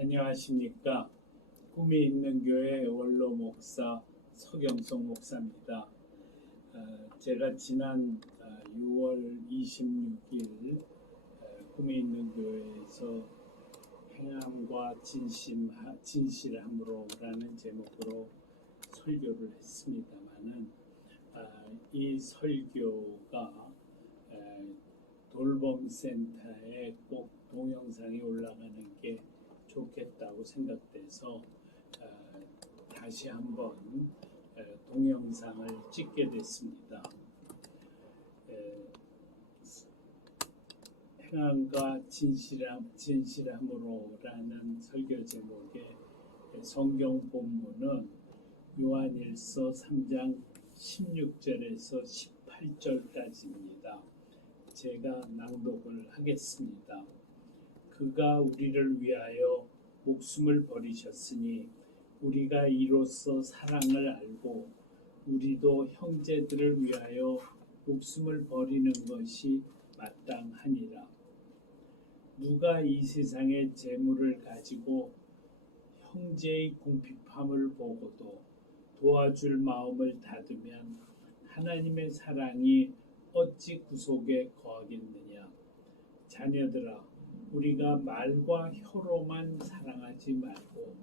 안녕하십니까. 꿈이 있는 교회 원로 목사 서경석 목사입니다. 제가 지난 6월 26일 꿈이 있는 교회에서 행함과 진실함으로라는 제목으로 설교를 했습니다마는 이 설교가 돌봄센터에 꼭 동영상이 올라가는 게 좋겠다고 생각돼서 다시 한번 동영상을 찍게 됐습니다. 행함과 진실함으로라는 설교 제목의 성경 본문은 요한일서 3장 16절에서 18절까지입니다. 제가 낭독을 하겠습니다. 그가 우리를 위하여 목숨을 버리셨으니 우리가 이로써 사랑을 알고 우리도 형제들을 위하여 목숨을 버리는 것이 마땅하니라. 누가 이 세상의 재물을 가지고 형제의 궁핍함을 보고도 도와줄 마음을 닫으면 하나님의 사랑이 어찌 그 속에 거하겠느냐. 자녀들아, 우리가 말과 혀로만 사랑하지 말고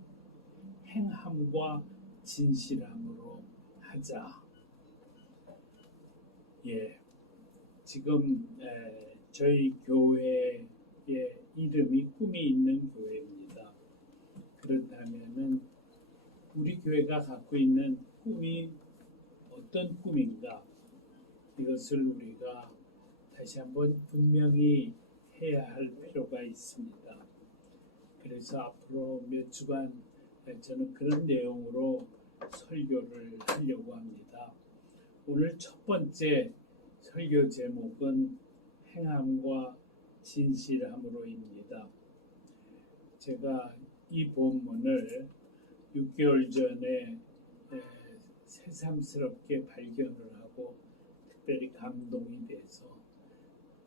행함과 진실함으로 하자. 지금 저희 교회의 이름이 꿈이 있는 교회입니다. 그렇다면은 우리 교회가 갖고 있는 꿈이 어떤 꿈인가? 이것을 우리가 다시 한번 분명히 해야 할 필요가 있습니다. 그래서 앞으로 몇 주간 저는 그런 내용으로 설교를 하려고 합니다. 오늘 첫 번째 설교 제목은 행함과 진실함으로입니다. 제가 이 본문을 6개월 전에 새삼스럽게 발견을 하고 특별히 감동이 돼서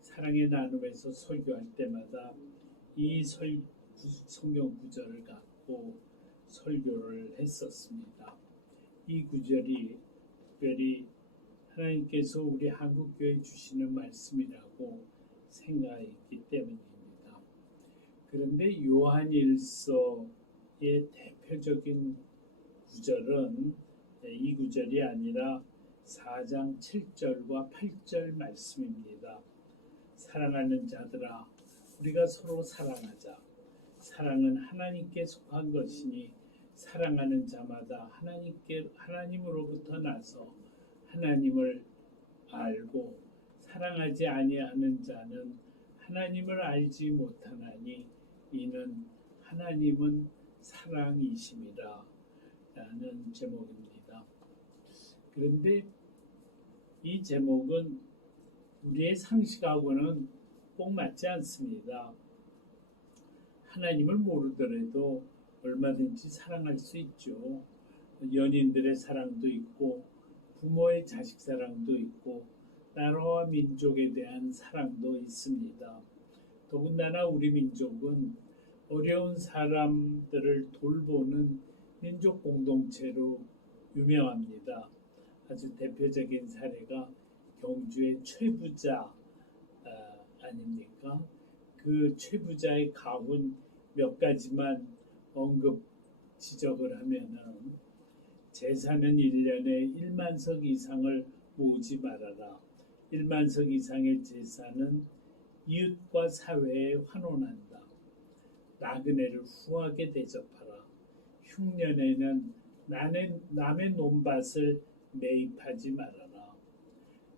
사랑의 나눔에서 설교할 때마다 이 성경 구절을 갖고 설교를 했었습니다. 이 구절이 특별히 하나님께서 우리 한국교회에 주시는 말씀이라고 생각했기 때문입니다. 그런데 요한일서의 대표적인 구절은 이 구절이 아니라 4장 7절과 8절 말씀입니다. 사랑하는 자들아, 우리가 서로 사랑하자. 사랑은 하나님께 속한 것이니 사랑하는 자마다 하나님으로부터 나서 하나님을 알고 사랑하지 아니하는 자는 하나님을 알지 못하나니 이는 하나님은 사랑이심이라 라는 제목입니다. 그런데 이 제목은 우리의 상식하고는 꼭 맞지 않습니다. 하나님을 모르더라도 얼마든지 사랑할 수 있죠. 연인들의 사랑도 있고 부모의 자식 사랑도 있고 나라와 민족에 대한 사랑도 있습니다. 더군다나 우리 민족은 어려운 사람들을 돌보는 민족 공동체로 유명합니다. 아주 대표적인 사례가 경주의 최부자 아닙니까? 그 최부자의 가훈 몇 가지만 언급 지적을 하면은 제사는 1년에 1만석 이상을 모으지 말아라. 1만석 이상의 제사는 이웃과 사회에 환원한다. 나그네를 후하게 대접하라. 흉년에는 남의 논밭을 매입하지 말아라.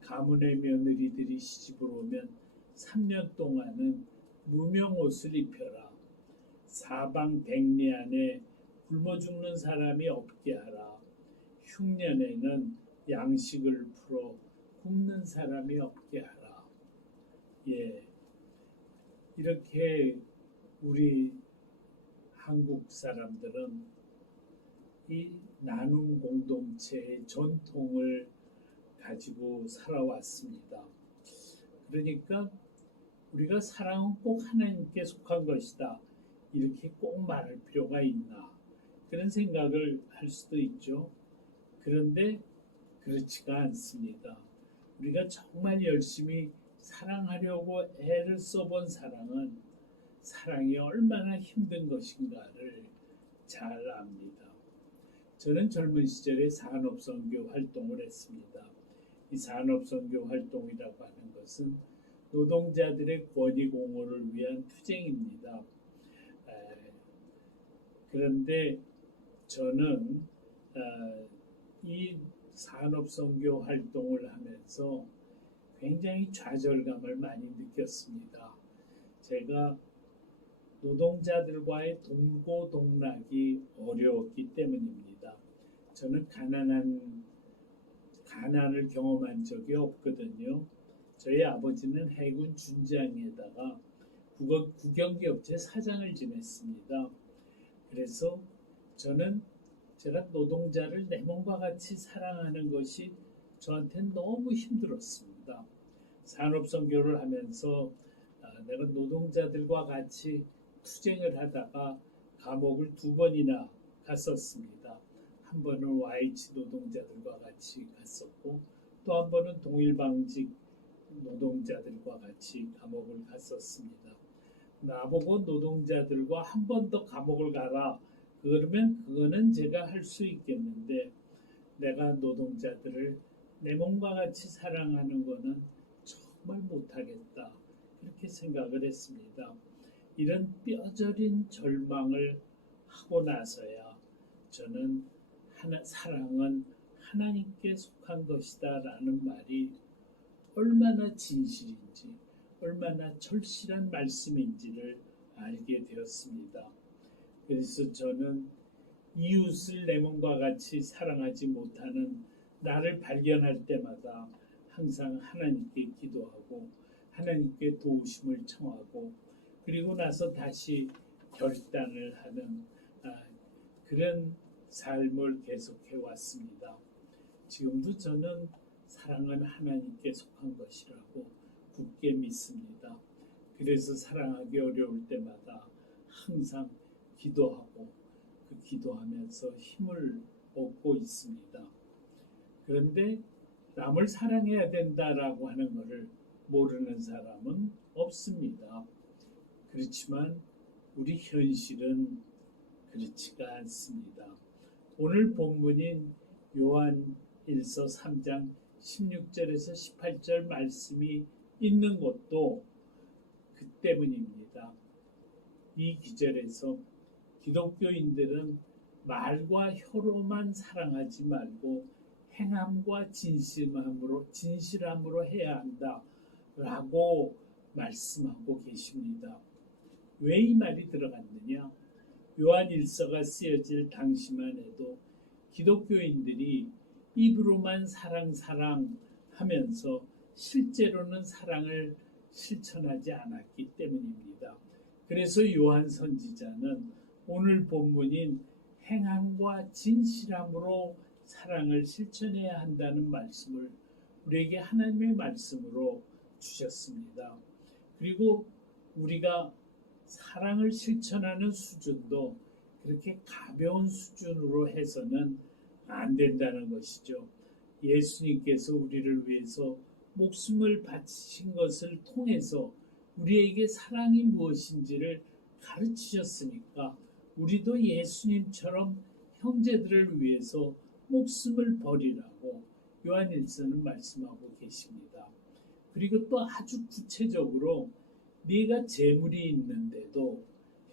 가문의 며느리들이 시집을 오면 3년 동안은 무명 옷을 입혀라. 사방 백리 안에 굶어 죽는 사람이 없게 하라. 흉년에는 양식을 풀어 굶는 사람이 없게 하라. 이렇게 우리 한국 사람들은 이 나눔 공동체의 전통을 가지고 살아왔습니다. 그러니까 우리가 사랑은 꼭 하나님께 속한 것이다. 이렇게 꼭 말할 필요가 있나 그런 생각을 할 수도 있죠. 그런데 그렇지가 않습니다. 우리가 정말 열심히 사랑하려고 애를 써본 사랑은 사랑이 얼마나 힘든 것인가를 잘 압니다. 저는 젊은 시절에 산업선교 활동을 했습니다. 이 산업선교 활동이라고 하는 것은 노동자들의 권익 옹호를 위한 투쟁입니다. 그런데 저는 이 산업선교 활동을 하면서 굉장히 좌절감을 많이 느꼈습니다. 제가 노동자들과의 동고동락이 어려웠기 때문입니다. 저는 가난을 경험한 적이 없거든요. 저희 아버지는 해군 준장에다가 국영기업체 사장을 지냈습니다. 그래서 저는 제가 노동자를 내 몸과 같이 사랑하는 것이 저한테는 너무 힘들었습니다. 산업선교를 하면서 내가 노동자들과 같이 투쟁을 하다가 감옥을 2번이나 갔었습니다. 한 번은 YH 노동자들과 같이 갔었고 또 한 번은 동일방직 노동자들과 같이 감옥을 갔었습니다. 나보고 노동자들과 한 번 더 감옥을 가라. 그러면 그거는 제가 할 수 있겠는데 내가 노동자들을 내 몸과 같이 사랑하는 거는 정말 못하겠다. 그렇게 생각을 했습니다. 이런 뼈저린 절망을 하고 나서야 저는 사랑은 하나님께 속한 것이다 라는 말이 얼마나 진실인지 얼마나 절실한 말씀인지를 알게 되었습니다. 그래서 저는 이웃을 내 몸과 같이 사랑하지 못하는 나를 발견할 때마다 항상 하나님께 기도하고 하나님께 도우심을 청하고 그리고 나서 다시 결단을 하는 그런 삶을 계속해 왔습니다. 지금도 저는 사랑은 하나님께 속한 것이라고 굳게 믿습니다. 그래서 사랑하기 어려울 때마다 항상 기도하고 그 기도하면서 힘을 얻고 있습니다. 그런데 남을 사랑해야 된다라고 하는 것을 모르는 사람은 없습니다. 그렇지만 우리 현실은 그렇지가 않습니다. 오늘 본문인 요한일서 3장 16절에서 18절 말씀이 있는 것도 그 때문입니다. 이 기절에서 기독교인들은 말과 혀로만 사랑하지 말고 행함과 진실함으로 해야 한다라고 말씀하고 계십니다. 왜 이 말이 들어갔느냐? 요한일서가 쓰여질 당시만 해도 기독교인들이 입으로만 사랑 하면서 실제로는 사랑을 실천하지 않았기 때문입니다. 그래서 요한 선지자는 오늘 본문인 행함과 진실함으로 사랑을 실천해야 한다는 말씀을 우리에게 하나님의 말씀으로 주셨습니다. 그리고 우리가 사랑을 실천하는 수준도 그렇게 가벼운 수준으로 해서는 안 된다는 것이죠. 예수님께서 우리를 위해서 목숨을 바치신 것을 통해서 우리에게 사랑이 무엇인지를 가르치셨으니까 우리도 예수님처럼 형제들을 위해서 목숨을 버리라고 요한일서는 말씀하고 계십니다. 그리고 또 아주 구체적으로 네가 재물이 있는데도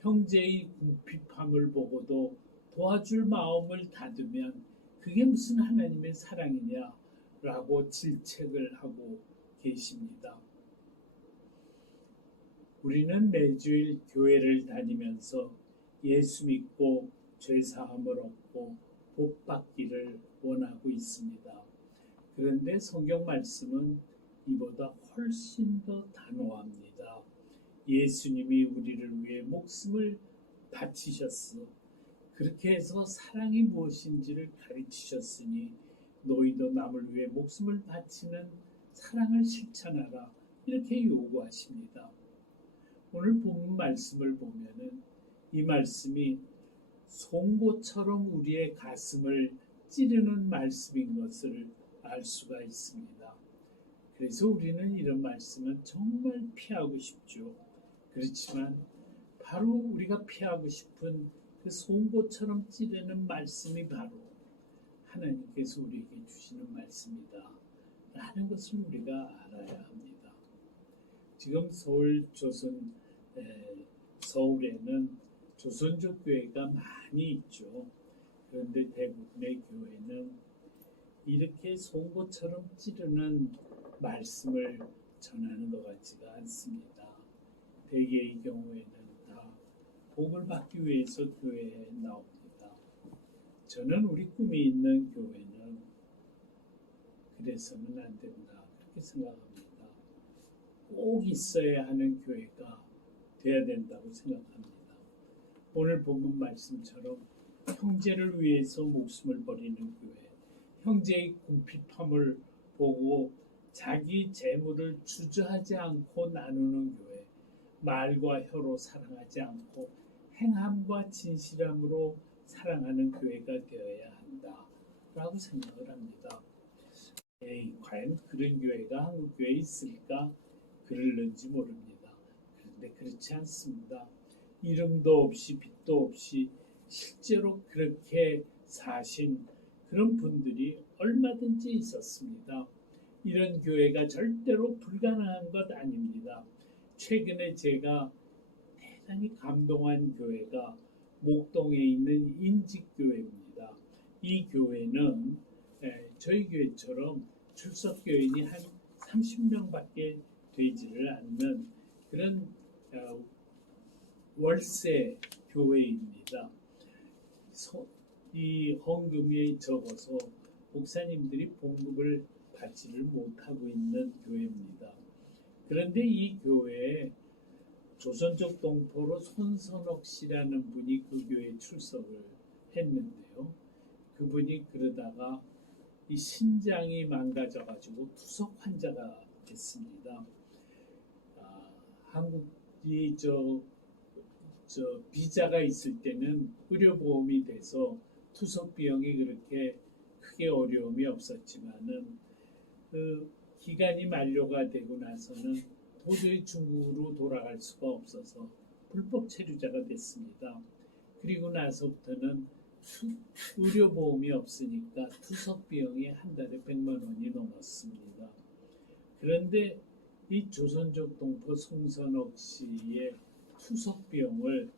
형제의 궁핍함을 보고도 도와줄 마음을 닫으면 그게 무슨 하나님의 사랑이냐라고 질책을 하고 계십니다. 우리는 매주일 교회를 다니면서 예수 믿고 죄 사함을 얻고 복 받기를 원하고 있습니다. 그런데 성경 말씀은 이보다 훨씬 더 단호합니다. 예수님이 우리를 위해 목숨을 바치셨어. 그렇게 해서 사랑이 무엇인지를 가르치셨으니 너희도 남을 위해 목숨을 바치는 사랑을 실천하라. 이렇게 요구하십니다. 오늘 본문 말씀을 보면은 이 말씀이 송곳처럼 우리의 가슴을 찌르는 말씀인 것을 알 수가 있습니다. 그래서 우리는 이런 말씀은 정말 피하고 싶죠. 그렇지만 바로 우리가 피하고 싶은 그 송곳처럼 찌르는 말씀이 바로 하나님께서 우리에게 주시는 말씀이다 라는 것을 우리가 알아야 합니다. 지금 서울에는 조선족 교회가 많이 있죠. 그런데 대부분의 교회는 이렇게 송곳처럼 찌르는 말씀을 전하는 것 같지가 않습니다. 대개의 경우에는 다 복을 받기 위해서 교회에 나옵니다. 저는 우리 꿈이 있는 교회는 그래서는 안 된다 그렇게 생각합니다. 꼭 있어야 하는 교회가 돼야 된다고 생각합니다. 오늘 본문 말씀처럼 형제를 위해서 목숨을 버리는 교회, 형제의 궁핍함을 보고 자기 재물을 주저하지 않고 나누는 교회, 말과 혀로 사랑하지 않고 행함과 진실함으로 사랑하는 교회가 되어야 한다라고 생각을 합니다. 과연 그런 교회가 한국 교회에 있을까? 그럴는지 모릅니다. 그런데 그렇지 않습니다. 이름도 없이 빛도 없이 실제로 그렇게 사신 그런 분들이 얼마든지 있었습니다. 이런 교회가 절대로 불가능한 것 아닙니다. 최근에 제가 대단히 감동한 교회가 목동에 있는 인직교회입니다. 이 교회는 저희 교회처럼 출석교인이 한 30명밖에 되지를 않는 그런 월세 교회입니다. 이 헌금이 적어서 목사님들이 봉급을 받지를 못하고 있는 교회입니다. 그런데 이 교회에 조선족 동포로 손선옥 씨라는 분이 그 교회에 출석을 했는데요. 그분이 그러다가 이 신장이 망가져가지고 투석 환자가 됐습니다. 한국이 비자가 있을 때는 의료보험이 돼서 투석 비용이 그렇게 크게 어려움이 없었지만은 그 기간이 만료가 되고 나서는 도저히 중국으로 돌아갈 수가 없어서 불법 체류자가 됐습니다. 그리고 나서부터는 의료보험이 없으니까 투석 비용이 한 달에 100만 원이 넘었습니다. 그런데 이 조선족 동포 송선옥 씨의 투석 비용을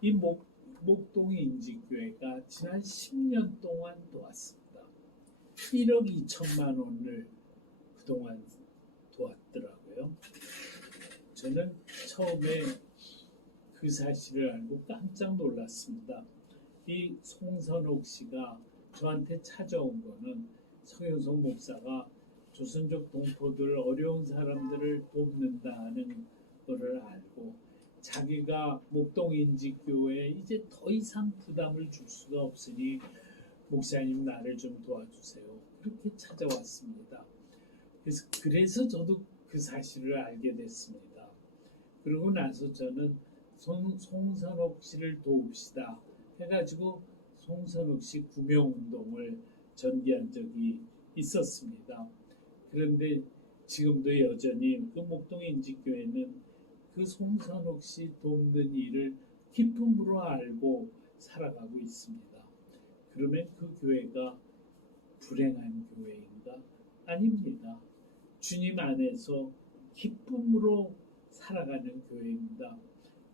이 목동 인직교회가 지난 10년 동안 도왔습니다. 1억 2천만 원을 그동안 도왔더라고요. 저는 처음에 그 사실을 알고 깜짝 놀랐습니다. 이 송선옥 씨가 저한테 찾아온 거는 성현석 목사가 조선족 동포들 어려운 사람들을 돕는다는 거를 알고 자기가 목동인직교회에 이제 더 이상 부담을 줄 수가 없으니 목사님 나를 좀 도와주세요. 그렇게 찾아왔습니다. 그래서 저도 그 사실을 알게 됐습니다. 그러고 나서 저는 송선옥 씨를 도웁시다 해가지고 송선옥 씨 구명운동을 전개한 적이 있었습니다. 그런데 지금도 여전히 그 목동인직교회는 그 송선옥 씨 돕는 일을 기쁨으로 알고 살아가고 있습니다. 그러면 그 교회가 불행한 교회인가? 아닙니다. 주님 안에서 기쁨으로 살아가는 교회입니다.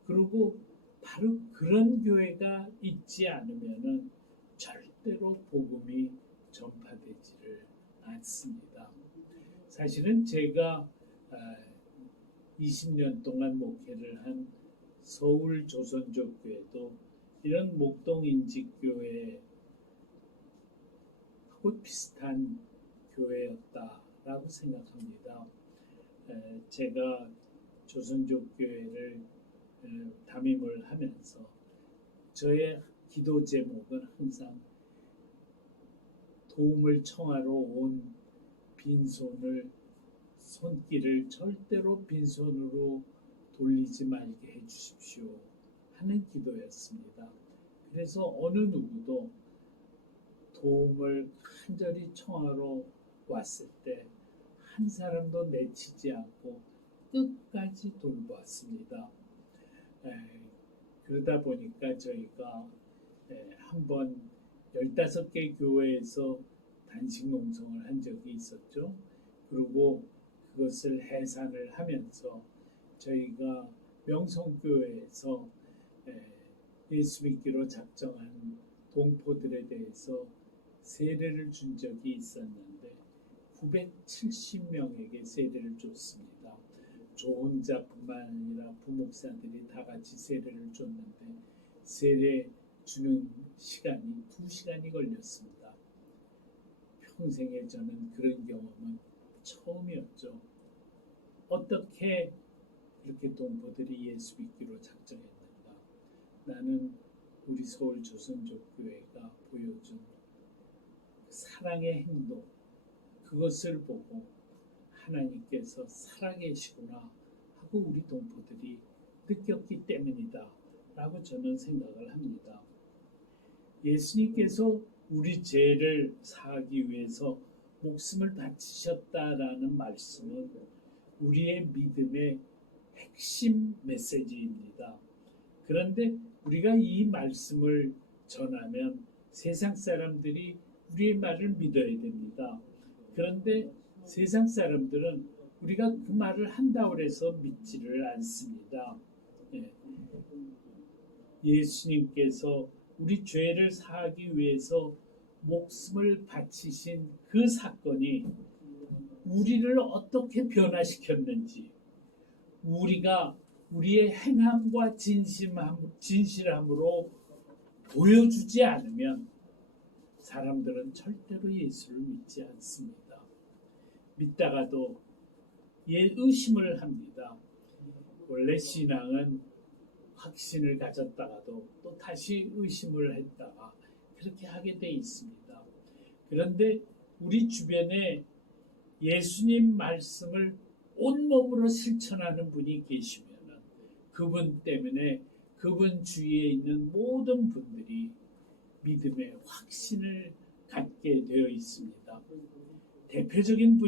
그리고 바로 그런 교회가 있지 않으면 절대로 복음이 전파되지를 않습니다. 사실은 제가 20년 동안 목회를 한 서울 조선족교회도 이런 목동인직교회하고 비슷한 교회였다라고 생각합니다. 제가 조선족교회를 담임을 하면서 저의 기도 제목은 항상 도움을 청하러 온 손길을 절대로 빈손으로 돌리지 말게 해주십시오 하는 기도였습니다. 그래서 어느 누구도 도움을 간절히 청하러 왔을 때 한 사람도 내치지 않고 끝까지 돌보았습니다. 그러다 보니까 저희가 한번 15개 교회에서 단식 농성을 한 적이 있었죠. 그리고 그것을 해산을 하면서 저희가 명성교회에서 예수 믿기로 작정한 동포들에 대해서 세례를 준 적이 있었는데 970명에게 세례를 줬습니다. 저 혼자뿐만 아니라 부목사들이 다 같이 세례를 줬는데 세례 주는 시간이 2시간이 걸렸습니다. 평생에 저는 그런 경험은 처음이었죠. 어떻게 그렇게 동포들이 예수 믿기로 작정했는가? 나는 우리 서울 조선족교회가 보여준 사랑의 행동, 그것을 보고 하나님께서 살아계시구나 하고 우리 동포들이 느꼈기 때문이다 라고 저는 생각을 합니다. 예수님께서 우리 죄를 사하기 위해서 목숨을 바치셨다라는 말씀은 우리의 믿음의 핵심 메시지입니다. 그런데 우리가 이 말씀을 전하면 세상 사람들이 우리의 말을 믿어야 됩니다. 그런데 세상 사람들은 우리가 그 말을 한다고 해서 믿지를 않습니다. 예수님께서 우리 죄를 사하기 위해서 목숨을 바치신 그 사건이 우리를 어떻게 변화시켰는지, 우리가 우리의 행함과 진실함으로 보여주지 않으면 사람들은 절대로 예수를 믿지 않습니다. 믿다가도 의심을 합니다. 원래 신앙은 확신을 가졌다가도 또 다시 의심을 했다가 그렇게 하게 돼 있습니다. 그런데 우리 주변에 예수님 말씀을 온몸으로 실천하는 분이 계시면 그분 때문에 그분 주위에 있는 모든 분들이 믿음의 확신을 갖게 되어 있습니다. 대표적인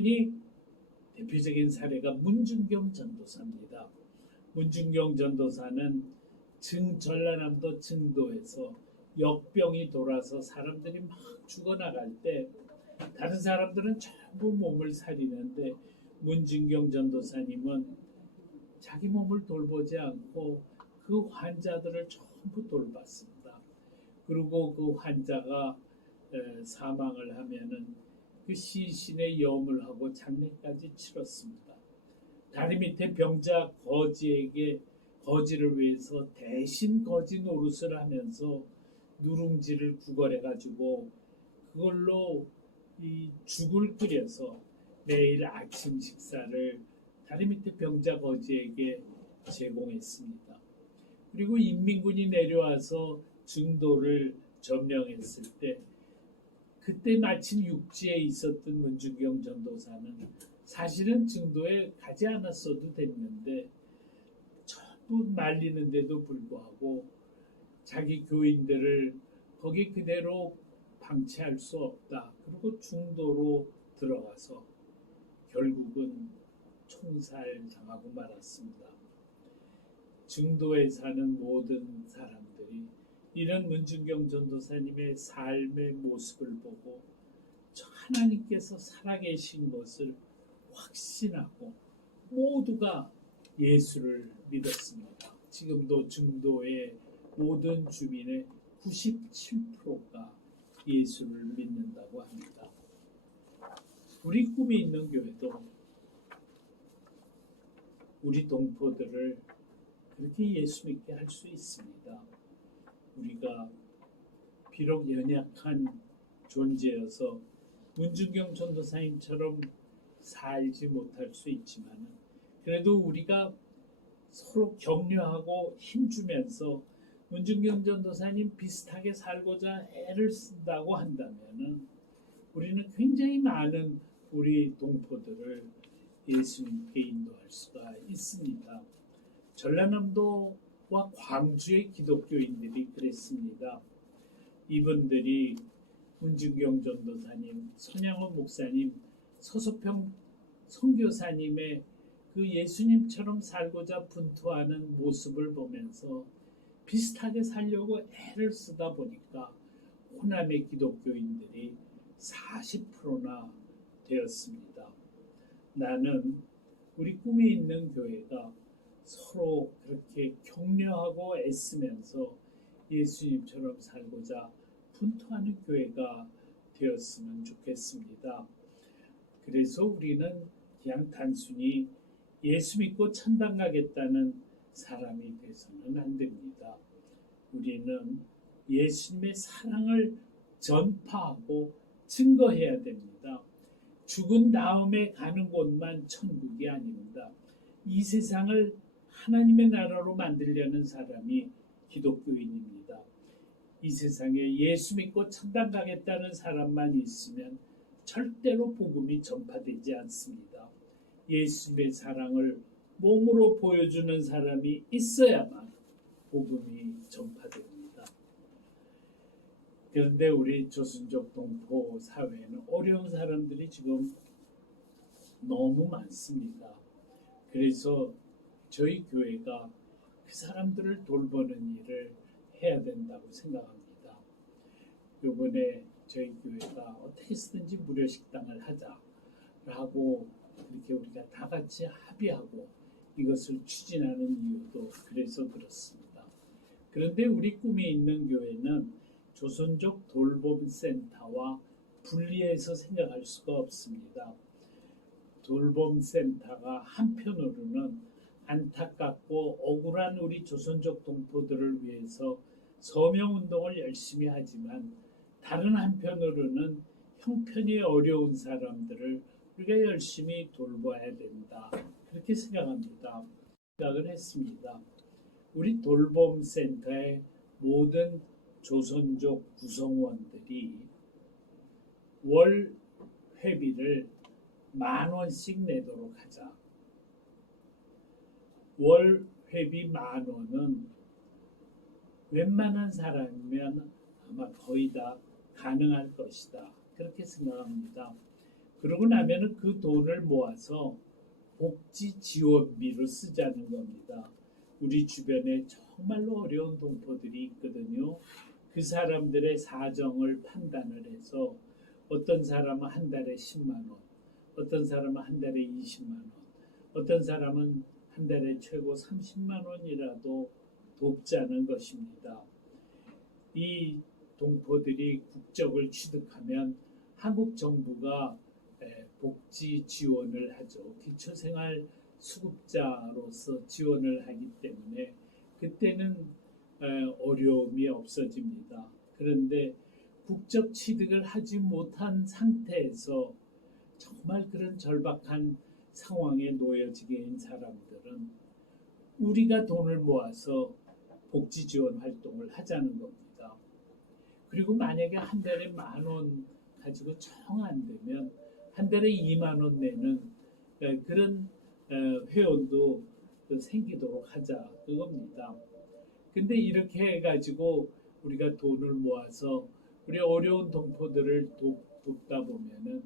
사례가 문중경 전도사입니다. 문중경 전도사는 전라남도 증도에서 역병이 돌아서 사람들이 막 죽어나갈 때 다른 사람들은 전부 몸을 사리는데 문중경 전도사님은 자기 몸을 돌보지 않고 그 환자들을 전부 돌봤습니다. 그리고 그 환자가 사망을 하면은 그 시신에 염을 하고 장례까지 치렀습니다. 다리 밑에 병자 거지를 위해서 대신 거지 노릇을 하면서 누룽지를 구걸해가지고 그걸로 이 죽을 끓여서 매일 아침 식사를 다리 밑에 병자 거지에게 제공했습니다. 그리고 인민군이 내려와서 증도를 점령했을 때 그때 마침 육지에 있었던 문중경 전도사는 사실은 증도에 가지 않았어도 됐는데 전부 말리는데도 불구하고 자기 교인들을 거기 그대로 방치할 수 없다. 그리고 중도로 들어가서 결국은 총살당하고 말았습니다. 증도에 사는 모든 사람들이 이런 문중경 전도사님의 삶의 모습을 보고 하나님께서 살아계신 것을 확신하고 모두가 예수를 믿었습니다. 지금도 증도의 모든 주민의 97%가 예수를 믿는다고 합니다. 우리 꿈이 있는 교회도 우리 동포들을 그렇게 예수 믿게 할 수 있습니다. 우리가 비록 연약한 존재여서 문중경 전도사님처럼 살지 못할 수 있지만 그래도 우리가 서로 격려하고 힘주면서 문중경 전도사님 비슷하게 살고자 애를 쓴다고 한다면 우리는 굉장히 많은 우리 동포들을 예수님께 인도할 수가 있습니다. 전라남도 광주의 기독교인들이 그랬습니다. 이분들이 문중경 전도사님, 손양원 목사님, 서소평 선교사님의 그 예수님처럼 살고자 분투하는 모습을 보면서 비슷하게 살려고 애를 쓰다 보니까 호남의 기독교인들이 40%나 되었습니다. 나는 우리 꿈이 있는 교회가 서로 그렇게 격려하고 애쓰면서 예수님처럼 살고자 분투하는 교회가 되었으면 좋겠습니다. 그래서 우리는 그냥 단순히 예수 믿고 천당 가겠다는 사람이 돼서는 안 됩니다. 우리는 예수님의 사랑을 전파하고 증거해야 됩니다. 죽은 다음에 가는 곳만 천국이 아닙니다. 이 세상을 하나님의 나라로 만들려는 사람이 기독교인입니다. 이 세상에 예수 믿고 천당 가겠다는 사람만 있으면 절대로 복음이 전파되지 않습니다. 예수님의 사랑을 몸으로 보여주는 사람이 있어야만 복음이 전파됩니다. 그런데 우리 조선족 동포 사회에는 어려운 사람들이 지금 너무 많습니다. 그래서 저희 교회가 그 사람들을 돌보는 일을 해야 된다고 생각합니다. 이번에 저희 교회가 어떻게 쓰든지 무료 식당을 하자라고 이렇게 우리가 다 같이 합의하고 이것을 추진하는 이유도 그래서 그렇습니다. 그런데 우리 꿈이 있는 교회는 조선족 돌봄센터와 분리해서 생각할 수가 없습니다. 돌봄센터가 한편으로는 안타깝고 억울한 우리 조선족 동포들을 위해서 서명운동을 열심히 하지만 다른 한편으로는 형편이 어려운 사람들을 우리가 열심히 돌봐야 된다. 그렇게 생각합니다. 생각을 했습니다. 우리 돌봄센터의 모든 조선족 구성원들이 월 회비를 10,000원씩 내도록 하자. 월 회비 10,000원은 웬만한 사람이면 아마 거의 다 가능할 것이다. 그렇게 생각합니다. 그러고 나면은 그 돈을 모아서 복지 지원비로 쓰자는 겁니다. 우리 주변에 정말로 어려운 동포들이 있거든요. 그 사람들의 사정을 판단을 해서 어떤 사람은 한 달에 10만 원, 어떤 사람은 한 달에 20만 원, 어떤 사람은 한 달에 최고 30만 원이라도 돕자는 것입니다. 이 동포들이 국적을 취득하면 한국 정부가 복지 지원을 하죠. 기초생활 수급자로서 지원을 하기 때문에 그때는 어려움이 없어집니다. 그런데 국적 취득을 하지 못한 상태에서 정말 그런 절박한 상황에 놓여지게 된 사람들은 우리가 돈을 모아서 복지 지원 활동을 하자는 겁니다. 그리고 만약에 한 달에 10,000원 가지고 정 안 되면 한 달에 2만 원 내는 그런 회원도 생기도록 하자 그겁니다. 근데 이렇게 해가지고 우리가 돈을 모아서 우리 어려운 동포들을 돕다 보면은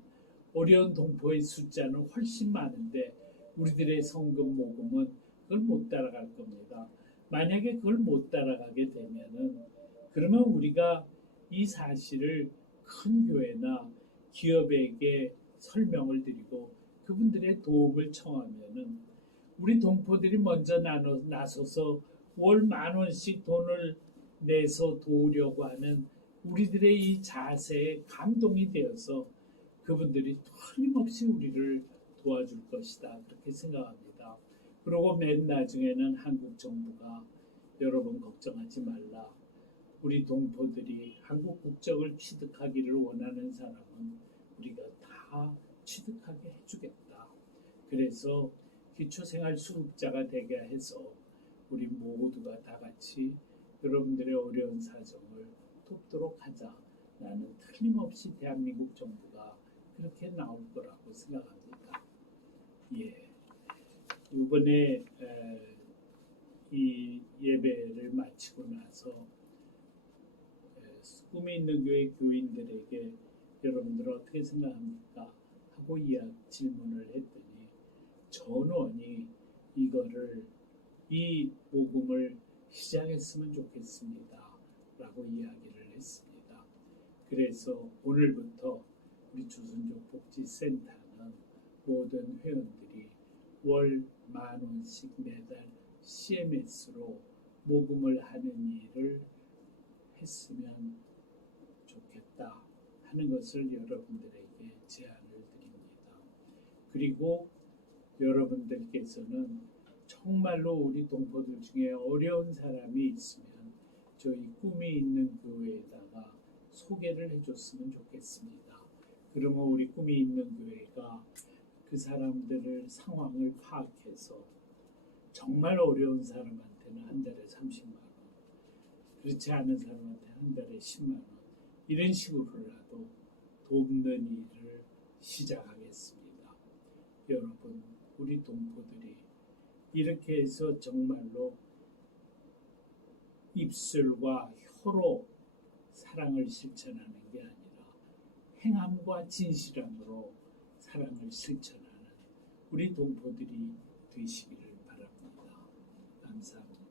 어려운 동포의 숫자는 훨씬 많은데 우리들의 성금 모금은 그걸 못 따라갈 겁니다. 만약에 그걸 못 따라가게 되면은 그러면 우리가 이 사실을 큰 교회나 기업에게 설명을 드리고 그분들의 도움을 청하면은 우리 동포들이 먼저 나서서 월 10,000원씩 돈을 내서 도우려고 하는 우리들의 이 자세에 감동이 되어서 그분들이 틀림없이 우리를 도와줄 것이다. 그렇게 생각합니다. 그리고 맨 나중에는 한국 정부가 여러분 걱정하지 말라. 우리 동포들이 한국 국적을 취득하기를 원하는 사람은 우리가 다 취득하게 해주겠다. 그래서 기초생활 수급자가 되게 해서 우리 모두가 다 같이 여러분들의 어려운 사정을 돕도록 하자. 나는 틀림없이 대한민국 정부가 그렇게 나올 거라고 생각합니다. 예. 이번에 이 예배를 마치고 나서 꿈이 있는 교회 교인들에게 여러분들 어떻게 생각합니까? 하고 질문을 했더니 전원이 이거를 이 복음을 시작했으면 좋겠습니다. 라고 이야기를 했습니다. 그래서 오늘부터 우리 조선족 복지센터는 모든 회원들이 월 10,000원씩 매달 CMS로 모금을 하는 일을 했으면 좋겠다 하는 것을 여러분들에게 제안을 드립니다. 그리고 여러분들께서는 정말로 우리 동포들 중에 어려운 사람이 있으면 저희 꿈이 있는 교회에다가 소개를 해줬으면 좋겠습니다. 그러면 우리 꿈이 있는 교회가 그 사람들을 상황을 파악해서 정말 어려운 사람한테는 한 달에 30만 원, 그렇지 않은 사람한테 한 달에 10만 원, 이런 식으로라도 돕는 일을 시작하겠습니다. 여러분, 우리 동포들이 이렇게 해서 정말로 입술과 혀로 사랑을 실천하는 게 아니라 행함과 진실함으로 사랑을 실천하는 우리 동포들이 되시기를 바랍니다. 감사합니다.